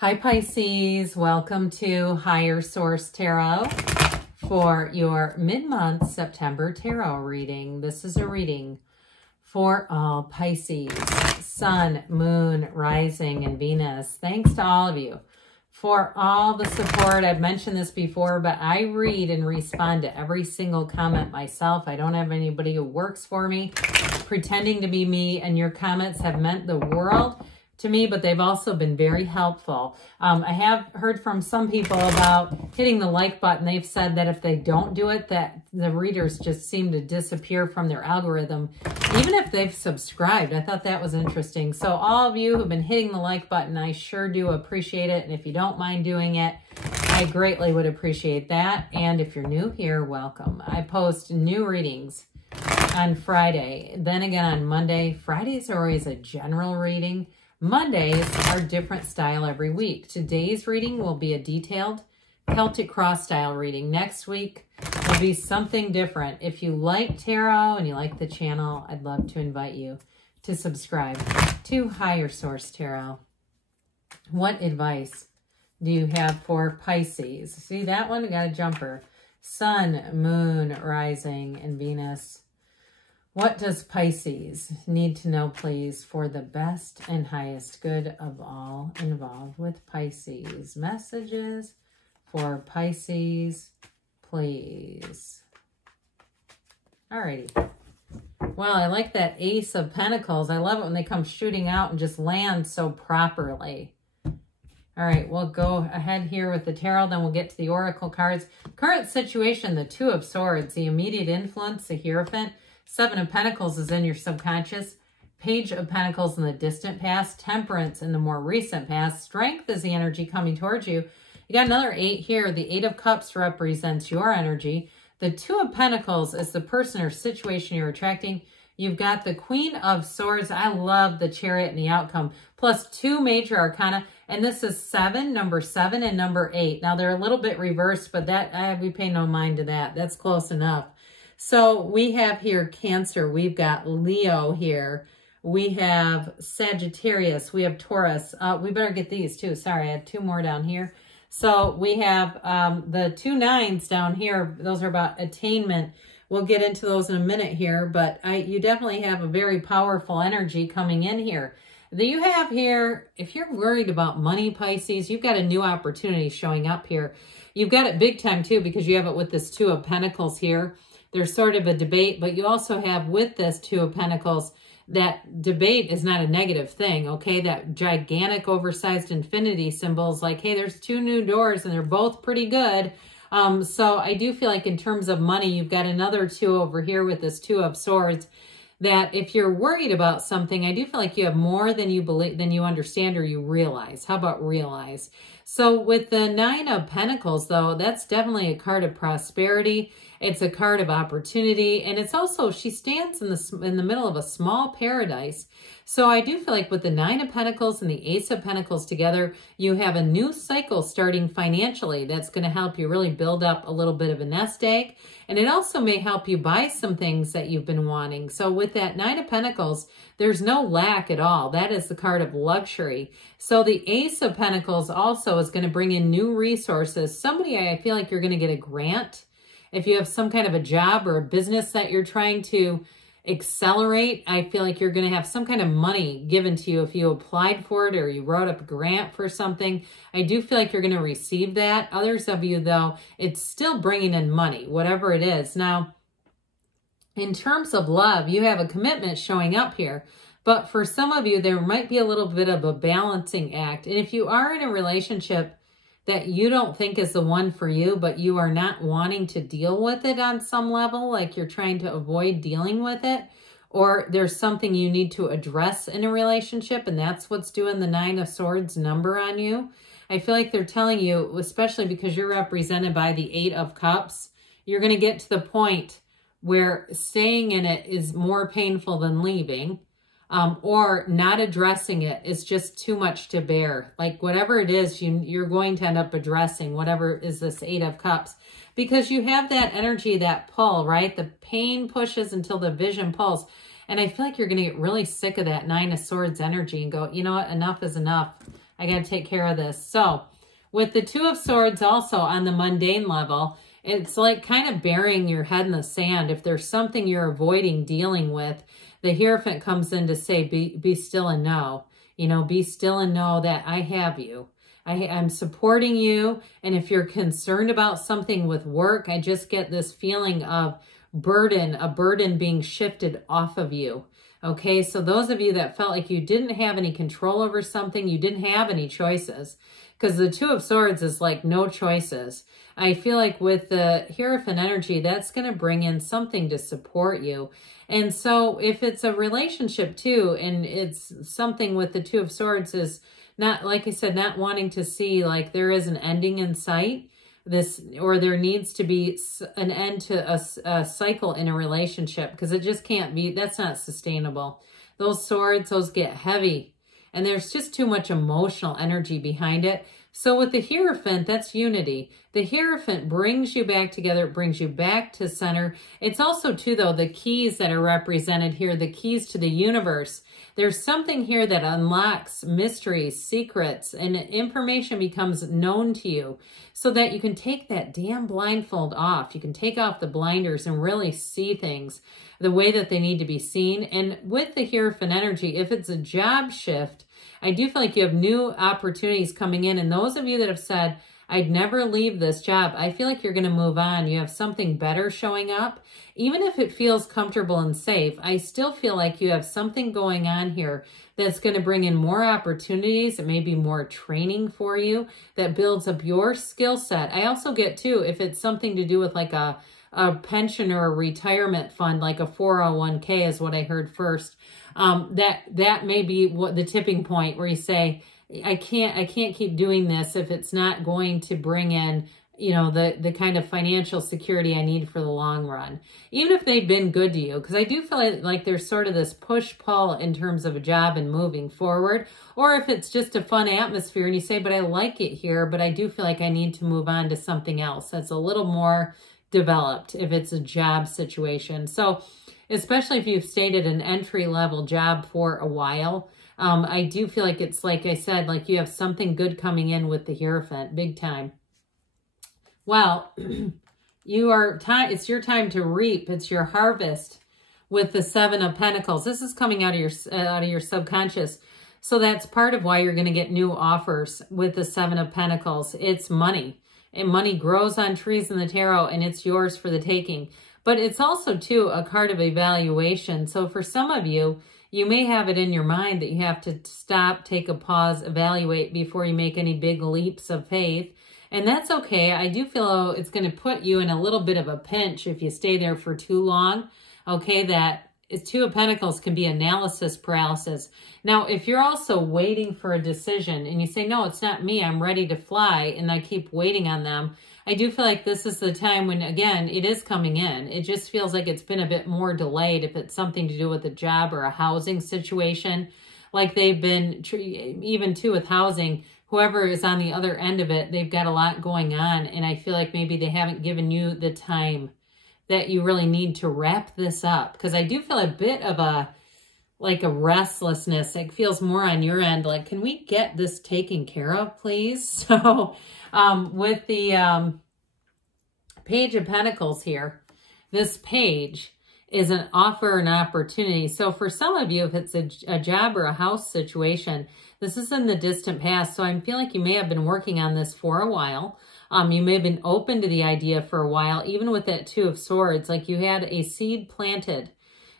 Hi Pisces, welcome to Higher Source Tarot for your mid-month September tarot reading. This is a reading for all Pisces, Sun, Moon, Rising, and Venus. Thanks to all of you for all the support. I've mentioned this before, but I read and respond to every single comment myself. I don't have anybody who works for me pretending to be me, and your comments have meant the world to me, but they've also been very helpful. I have heard from some people about hitting the like button. They've said that if they don't do it, that the readers just seem to disappear from their algorithm, even if they've subscribed. I thought that was interesting. So all of you who've been hitting the like button, I sure do appreciate it. And if you don't mind doing it, I greatly would appreciate that. And if you're new here, welcome. I post new readings on Friday, then again on Monday. Fridays are always a general reading. Mondays are different style every week. Today's reading will be a detailed Celtic cross style reading. Next week will be something different. If you like tarot and you like the channel, I'd love to invite you to subscribe to Higher Source Tarot. What advice do you have for Pisces? See that one? We got a jumper. Sun, Moon, Rising, and Venus. What does Pisces need to know, please, for the best and highest good of all involved with Pisces? Messages for Pisces, please. Alrighty. Well, I like that Ace of Pentacles. I love it when they come shooting out and just land so properly. All right, we'll go ahead here with the tarot, then we'll get to the oracle cards. Current situation, the Two of Swords, the immediate influence, the Hierophant. Seven of Pentacles is in your subconscious. Page of Pentacles in the distant past. Temperance in the more recent past. Strength is the energy coming towards you. You got another 8 here. The 8 of Cups represents your energy. The Two of Pentacles is the person or situation you're attracting. You've got the Queen of Swords. I love the Chariot and the outcome. Plus 2 major arcana. And this is 7, number 7, and number 8. Now, they're a little bit reversed, but that we pay no mind to that. That's close enough. So we have here Cancer, we've got Leo here, we have Sagittarius, we have Taurus. We better get these too. Sorry, I had 2 more down here. So we have the 2 9s down here. Those are about attainment. We'll get into those in a minute here, but you definitely have a very powerful energy coming in here. You have here, if you're worried about money, Pisces, you've got a new opportunity showing up here. You've got it big time too, because you have it with this Two of Pentacles here. There's sort of a debate, but you also have with this Two of Pentacles, that debate is not a negative thing, okay? That gigantic oversized infinity symbol is like, hey, there's 2 new doors and they're both pretty good. So I do feel like in terms of money, you've got another 2 over here with this Two of Swords, that if you're worried about something, I do feel like you have more than you believe, than you understand or you realize. How about realize? So with the 9 of Pentacles, though, that's definitely a card of prosperity. It's a card of opportunity. And it's also, she stands in the middle of a small paradise. So I do feel like with the 9 of Pentacles and the Ace of Pentacles together, you have a new cycle starting financially that's going to help you really build up a little bit of a nest egg. And it also may help you buy some things that you've been wanting. So with that 9 of Pentacles, there's no lack at all. That is the card of luxury. So the Ace of Pentacles also is going to bring in new resources. Somebody, I feel like you're going to get a grant. If you have some kind of a job or a business that you're trying to accelerate, I feel like you're going to have some kind of money given to you if you applied for it or you wrote up a grant for something. I do feel like you're going to receive that. Others of you, though, it's still bringing in money, whatever it is. Now, in terms of love, you have a commitment showing up here. But for some of you, there might be a little bit of a balancing act. And if you are in a relationship that you don't think is the one for you, but you are not wanting to deal with it on some level, like you're trying to avoid dealing with it, or there's something you need to address in a relationship, and that's what's doing the 9 of Swords number on you. I feel like they're telling you, especially because you're represented by the 8 of Cups, you're going to get to the point where staying in it is more painful than leaving. Or not addressing it is just too much to bear. Like whatever it is, you're going to end up addressing, whatever is this 8 of Cups. Because you have that energy, that pull, right? The pain pushes until the vision pulls. And I feel like you're going to get really sick of that 9 of Swords energy and go, you know what, enough is enough. I got to take care of this. So with the Two of Swords also on the mundane level, it's like kind of burying your head in the sand. If there's something you're avoiding dealing with, the Hierophant comes in to say, be still and know. You know, be still and know that I have you. I'm supporting you. And if you're concerned about something with work, I just get this feeling of burden, a burden being shifted off of you. Okay, so those of you that felt like you didn't have any control over something, you didn't have any choices, because the Two of Swords is like no choices. I feel like with the Hierophant energy, that's going to bring in something to support you. And so if it's a relationship too, and it's something with the Two of Swords is not, like I said, not wanting to see like there is an ending in sight, this, or there needs to be an end to a cycle in a relationship, because it just can't be, that's not sustainable. Those swords, those get heavy, and there's just too much emotional energy behind it. So with the Hierophant, that's unity. The Hierophant brings you back together. It brings you back to center. It's also, too, though, the keys that are represented here, the keys to the universe. There's something here that unlocks mysteries, secrets, and information becomes known to you so that you can take that damn blindfold off. You can take off the blinders and really see things the way that they need to be seen. And with the Hierophant energy, if it's a job shift, I do feel like you have new opportunities coming in. And those of you that have said, I'd never leave this job, I feel like you're going to move on. You have something better showing up. Even if it feels comfortable and safe, I still feel like you have something going on here that's going to bring in more opportunities. It may be more training for you that builds up your skill set. I also get, too, if it's something to do with like a pension or a retirement fund, like a 401k is what I heard first. That may be what the tipping point where you say, I can't keep doing this if it's not going to bring in, you know, the kind of financial security I need for the long run, even if they've been good to you. Because I do feel like there's sort of this push-pull in terms of a job and moving forward. Or if it's just a fun atmosphere and you say, but I like it here, but I do feel like I need to move on to something else that's a little more developed if it's a job situation. So especially if you've stayed at an entry-level job for a while, I do feel like it's, like I said, like you have something good coming in with the Hierophant, big time. Well, it's your time to reap. It's your harvest with the Seven of Pentacles. This is coming out of your subconscious. So that's part of why you're going to get new offers with the Seven of Pentacles. It's money. And money grows on trees in the tarot, and it's yours for the taking. But it's also, too, a card of evaluation. So for some of you, you may have it in your mind that you have to stop, take a pause, evaluate before you make any big leaps of faith. And that's okay. I do feel it's going to put you in a little bit of a pinch if you stay there for too long. Okay, that Two of Pentacles can be analysis paralysis. Now, if you're also waiting for a decision and you say, no, it's not me, I'm ready to fly, and I keep waiting on them, I do feel like this is the time when, again, it is coming in. It just feels like it's been a bit more delayed if it's something to do with a job or a housing situation. Like they've been, even too with housing, whoever is on the other end of it, they've got a lot going on. And I feel like maybe they haven't given you the time that you really need to wrap this up. Because I do feel a bit of a restlessness. It feels more on your end. Like, can we get this taken care of, please? So with the Page of Pentacles here, this page is an offer, an opportunity. So for some of you, if it's a job or a house situation, this is in the distant past. So I feel like you may have been working on this for a while. You may have been open to the idea for a while, even with that Two of Swords, like you had a seed planted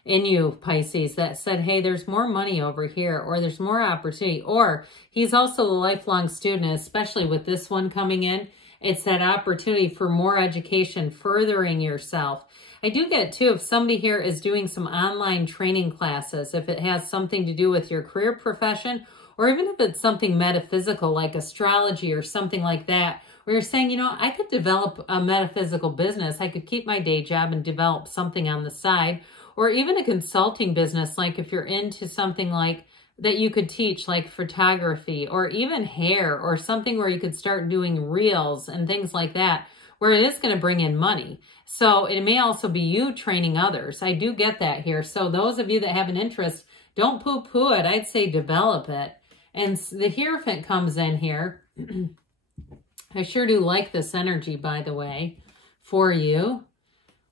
in you, Pisces, that said, hey, there's more money over here, or there's more opportunity. Or he's also a lifelong student, especially with this one coming in. It's that opportunity for more education, furthering yourself. I do get, too, if somebody here is doing some online training classes, if it has something to do with your career profession, or even if it's something metaphysical like astrology or something like that, where you're saying, you know, I could develop a metaphysical business. I could keep my day job and develop something on the side, or even a consulting business. Like if you're into something like that you could teach, like photography or even hair, or something where you could start doing reels and things like that, where it is going to bring in money. So it may also be you training others. I do get that here. So those of you that have an interest, don't poo-poo it. I'd say develop it And the Hierophant comes in here. I sure do like this energy, by the way, for you.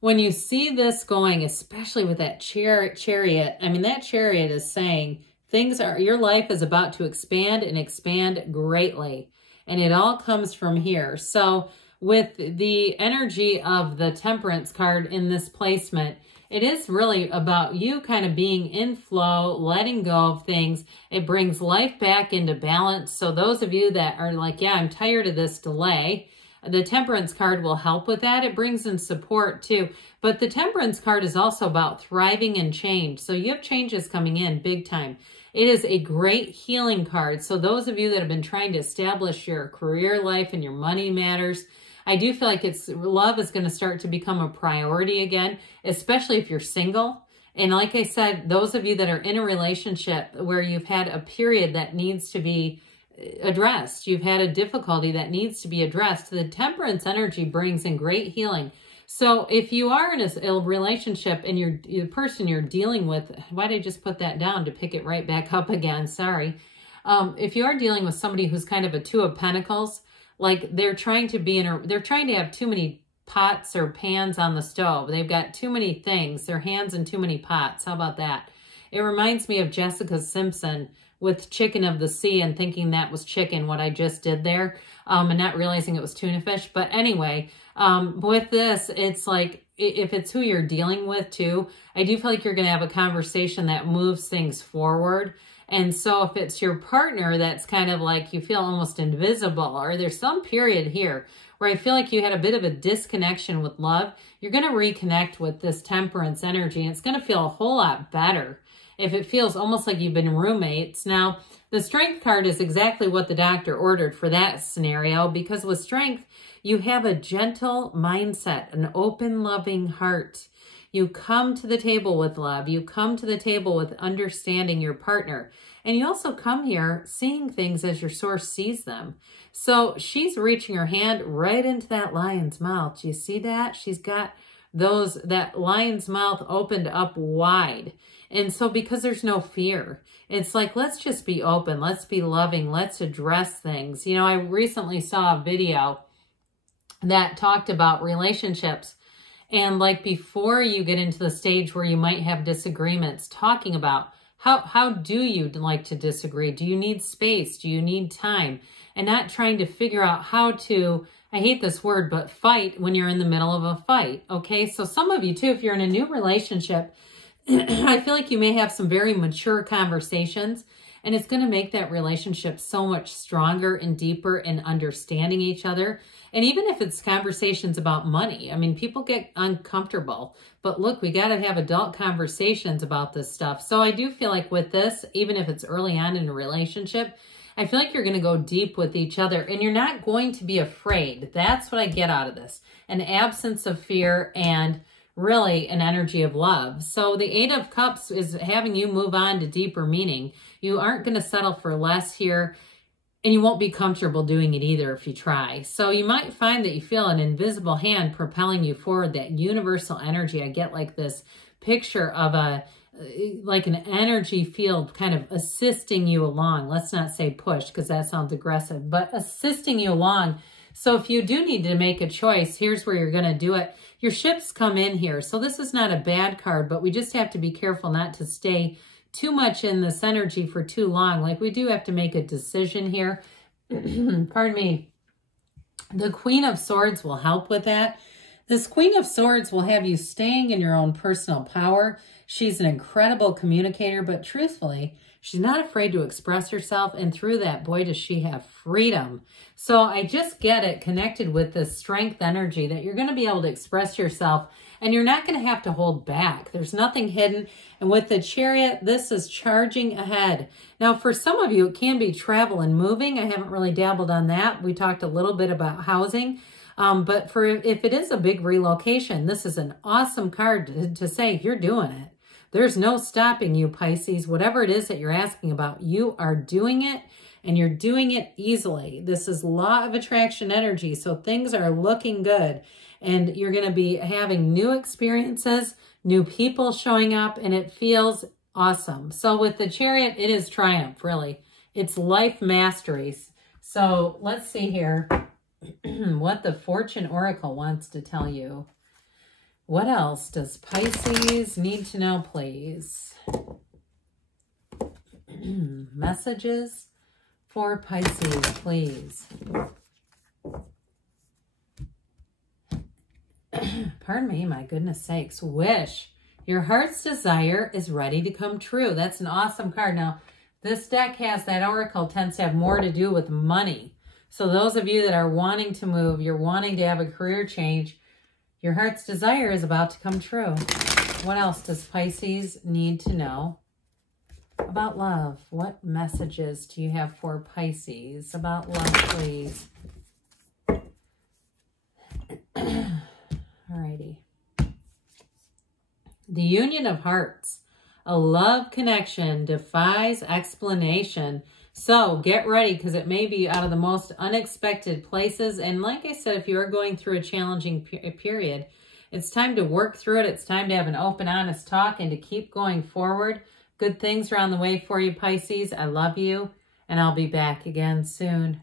When you see this going, especially with that chariot, I mean, that chariot is saying your life is about to expand and expand greatly. And it all comes from here. So with the energy of the Temperance card in this placement, it is really about you kind of being in flow, letting go of things. It brings life back into balance. So those of you that are like, yeah, I'm tired of this delay, the Temperance card will help with that. It brings in support too. But the Temperance card is also about thriving and change. So you have changes coming in big time. It is a great healing card. So those of you that have been trying to establish your career life and your money matters, I do feel like love is going to start to become a priority again, especially if you're single. And like I said, those of you that are in a relationship where you've had a period that needs to be addressed, you've had a difficulty that needs to be addressed, the Temperance energy brings in great healing. So if you are in a relationship and the person you're dealing with, why did I just put that down to pick it right back up again? Sorry. If you are dealing with somebody who's kind of a Two of Pentacles, like they're trying to have too many pots or pans on the stove. They've got too many things, their hands in too many pots. How about that? It reminds me of Jessica Simpson with Chicken of the Sea and thinking that was chicken, what I just did there, and not realizing it was tuna fish. But anyway, with this, it's like, if it's who you're dealing with too, I do feel like you're going to have a conversation that moves things forward. And so if it's your partner that's kind of like you feel almost invisible, or there's some period here where I feel like you had a bit of a disconnection with love, you're going to reconnect with this Temperance energy, and it's going to feel a whole lot better if it feels almost like you've been roommates. Now, the Strength card is exactly what the doctor ordered for that scenario, because with Strength, you have a gentle mindset, an open, loving heart. You come to the table with love. You come to the table with understanding your partner. And you also come here seeing things as your source sees them. So she's reaching her hand right into that lion's mouth. Do you see that? She's got that lion's mouth opened up wide. And so because there's no fear, it's like, let's just be open. Let's be loving. Let's address things. You know, I recently saw a video that talked about relationships. And like before you get into the stage where you might have disagreements, talking about how do you like to disagree? Do you need space? Do you need time? And not trying to figure out how to, I hate this word, but fight when you're in the middle of a fight. Okay, so some of you too, if you're in a new relationship, I feel like you may have some very mature conversations, and it's going to make that relationship so much stronger and deeper in understanding each other. And even if it's conversations about money, I mean, people get uncomfortable, but look, we got to have adult conversations about this stuff. So I do feel like with this, even if it's early on in a relationship, I feel like you're going to go deep with each other, and you're not going to be afraid. That's what I get out of this. An absence of fear and really an energy of love. So the Eight of Cups is having you move on to deeper meaning. You aren't going to settle for less here, and you won't be comfortable doing it either if you try. So you might find that you feel an invisible hand propelling you forward, that universal energy. I get like this picture of like an energy field kind of assisting you along. Let's not say push, because that sounds aggressive, but assisting you along. So if you do need to make a choice, here's where you're going to do it. Your ships come in here. So this is not a bad card, but we just have to be careful not to stay too much in this energy for too long. Like, we do have to make a decision here. Pardon me. The Queen of Swords will help with that. This Queen of Swords will have you staying in your own personal power. She's an incredible communicator, but truthfully, she's not afraid to express herself, and through that, boy, does she have freedom. So I just get it connected with this Strength energy that you're going to be able to express yourself, and you're not going to have to hold back. There's nothing hidden. And with the Chariot, this is charging ahead. Now, for some of you, it can be travel and moving. I haven't really dabbled on that. We talked a little bit about housing. But if it is a big relocation, this is an awesome card to say you're doing it. There's no stopping you, Pisces. Whatever it is that you're asking about, you are doing it, and you're doing it easily. This is law of attraction energy, so things are looking good, and you're going to be having new experiences, new people showing up, and it feels awesome. So with the Chariot, it is triumph, really. It's life masteries. So let's see here what the Fortune Oracle wants to tell you. What else does Pisces need to know, please? Messages for Pisces, please. Pardon me, my goodness sakes. Wish. Your heart's desire is ready to come true. That's an awesome card. Now, this deck has, that oracle tends to have more to do with money. So those of you that are wanting to move, you're wanting to have a career change, your heart's desire is about to come true. What else does Pisces need to know about love? What messages do you have for Pisces about love, please? Alrighty. The union of hearts. A love connection defies explanation. So get ready, because it may be out of the most unexpected places. And like I said, if you are going through a challenging period, it's time to work through it. It's time to have an open, honest talk and to keep going forward. Good things are on the way for you, Pisces. I love you, and I'll be back again soon.